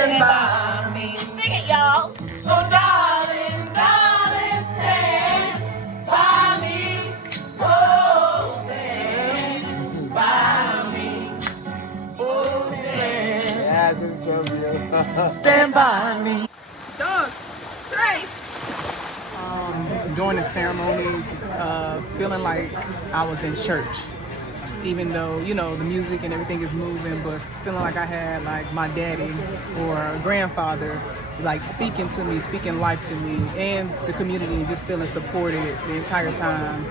stand by me. Sing it, y'all. So darling, darling, stand by me. Oh, stand by me. Oh, stand. Yes, it's so beautiful. Stand by me. During the ceremonies, feeling like I was in church, even though, you know, the music and everything is moving, but feeling like I had like my daddy or grandfather like speaking to me, speaking life to me, and the community, and just feeling supported the entire time.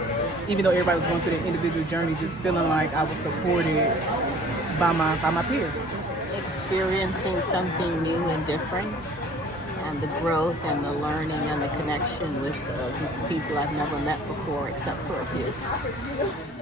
Even though everybody was going through their individual journey, just feeling like I was supported by my peers. Experiencing something new and different, and the growth and the learning and the connection with a group of people I've never met before except for a few.